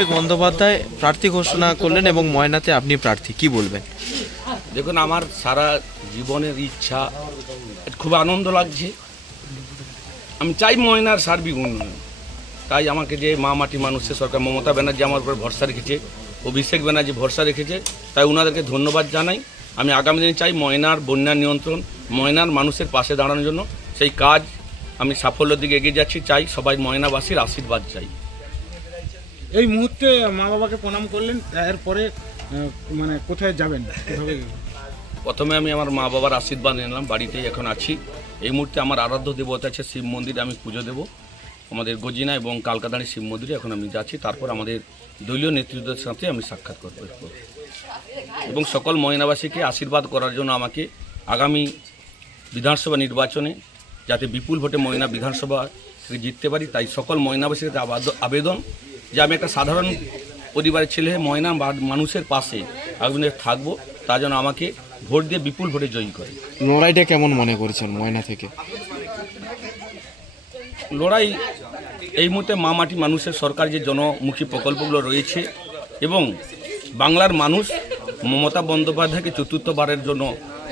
অভিষেক বন্দ্যোপাধ্যায় প্রার্থী ঘোষণা করলেন এবং ময়নাতে আপনি প্রার্থী, কি বলবেন? দেখুন, আমার সারা জীবনের ইচ্ছা, খুব আনন্দ লাগছে। আমি চাই ময়নার সার্বিক উন্নয়ন। তাই আমাকে যে মা মাটি মানুষের সরকার মমতা ব্যানার্জি আমার উপর ভরসা রেখেছে, অভিষেক ব্যানার্জি ভরসা রেখেছে, তাই ওনাদেরকে ধন্যবাদ জানাই। আমি আগামী দিনে চাই ময়নার বন্যা নিয়ন্ত্রণ, ময়নার মানুষের পাশে দাঁড়ানোর জন্য সেই কাজ আমি সাফল্যের দিকে এগিয়ে যাচ্ছি। চাই সবাই ময়নাবাসীর আশীর্বাদ চাই। এই মুহূর্তে মা বাবাকে প্রণাম করলেন, এরপরে মানে কোথায় যাবেন? প্রথমে আমি আমার মা বাবার আশীর্বাদ নিলাম, বাড়িতেই এখন আছি। এই মুহূর্তে আমার আরাধ্য দেবতা আছে শিব মন্দিরে, আমি পুজো দেব আমাদের গজিনা এবং কালকাদানি শিব মন্দিরে এখন আমি যাচ্ছি। তারপর আমাদের দলীয় নেতৃত্বের সাথে আমি সাক্ষাৎ করব এবং সকল ময়নাবাসীকে আশীর্বাদ করার জন্য আমাকে আগামী বিধানসভা নির্বাচনে যাতে বিপুল ভোটে ময়না বিধানসভা থেকে জিততে পারি, তাই সকল ময়নাবাসীর কাছে আবেদন যে আমি একটা সাধারণ পরিবারের ছেলে, ময়না মানুষের পাশে আগামী থাকবো, তার জন্য আমাকে ভোট দিয়ে বিপুল ভোটে জয়ী করে। লড়াইটা কেমন মনে করেছেন ময়না থেকে? লড়াই এই মুহূর্তে মা মাটি মানুষের সরকার যে জনমুখী প্রকল্পগুলো রয়েছে এবং বাংলার মানুষ মমতা বন্দ্যোপাধ্যায়কে চতুর্থবারের জন্য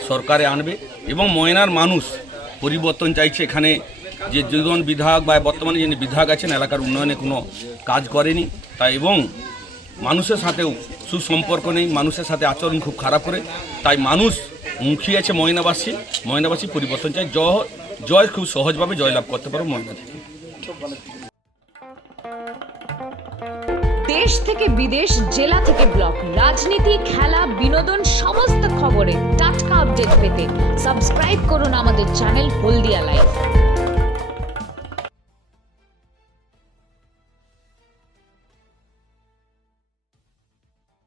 সরকারে আনবে এবং ময়নার মানুষ পরিবর্তন চাইছে। এখানে যে দুজন বিধায়ক বা বর্তমানে যিনি বিধায়ক আছেন এলাকার উন্নয়নে কোনো কাজ করেনি, তাই এবং মানুষের সাথেও সুসম্পর্ক নেই, মানুষের সাথে আচরণ খুব খারাপ করে, তাই মানুষ মুখিয়ে আছে ময়নাবাসী পরিবর্তন চাই। জয় খুব সহজভাবে জয়লাভ করতে পারো ময়না থেকে। দেশ থেকে বিদেশ, জেলা থেকে ব্লক, রাজনীতি, খেলা, বিনোদন সমস্ত খবরে টাটকা আপডেট পেতে সাবস্ক্রাইব করুন আমাদের চ্যানেল হলদিয়া লাইভ।